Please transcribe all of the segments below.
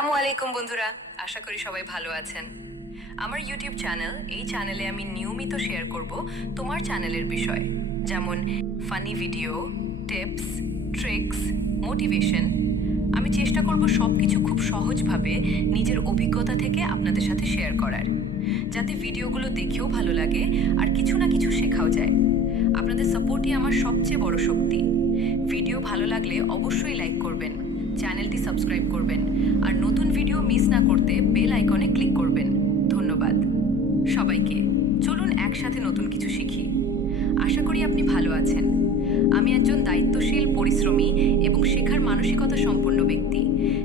আসসালামু আলাইকুম বন্ধুরা, আশা করি সবাই ভালো আছেন। আমার ইউটিউব চ্যানেল, এই চ্যানেলে আমি নিয়মিত শেয়ার করব তোমার চ্যানেলের বিষয়, যেমন funny video, tips, tricks, motivation. আমি চেষ্টা করব সব কিছু খুব সহজভাবে নিজের অভিজ্ঞতা থেকে আপনাদের সাথে শেয়ার করার, যাতে ভিডিওগুলো দেখেও ভালো লাগে আর কিছু না কিছু শেখাও যায়। আপনাদের সাপোর্টই আমার সবচেয়ে বড় শক্তি। ভিডিও ভালো লাগলে অবশ্যই লাইক করবেন, চ্যানেলটি সাবস্ক্রাইব করবেন আর নতুন ভিডিও মিস না করতে বেল আইকনে ক্লিক করবেন। ধন্যবাদ সবাইকে। চলুন একসাথে নতুন কিছু শিখি। আশা করি আপনি ভালো আছেন। আমি একজন দায়িত্বশীল, পরিশ্রমী এবং শেখার মানসিকতা সম্পন্ন ব্যক্তি,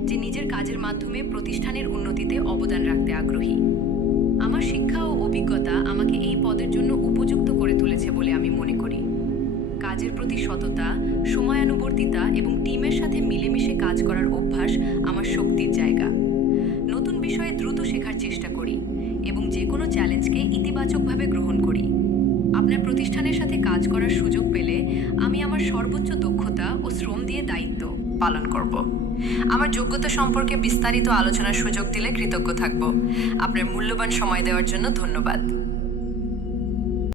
যে নিজের কাজের মাধ্যমে প্রতিষ্ঠানের উন্নতিতে অবদান রাখতে আগ্রহী। আমার শিক্ষা ও অভিজ্ঞতা আমাকে এই পদের জন্য উপযুক্ত করে তুলেছে বলে আমি মনে করি। কাজের প্রতি সততা, সময়ানুবর্তিতা এবং টিমের সাথে মিলেমিশে কাজ করার অভ্যাস আমার শক্তির জায়গা। নতুন বিষয়ে দ্রুত শেখার চেষ্টা করি এবং যে কোনো চ্যালেঞ্জকে ইতিবাচকভাবে গ্রহণ করি। আপনার প্রতিষ্ঠানের সাথে কাজ করার সুযোগ পেলে আমি আমার সর্বোচ্চ দক্ষতা ও শ্রম দিয়ে দায়িত্ব পালন করব। আমার যোগ্যতা সম্পর্কে বিস্তারিত আলোচনার সুযোগ দিলে কৃতজ্ঞ থাকব। আপনার মূল্যবান সময় দেওয়ার জন্য ধন্যবাদ।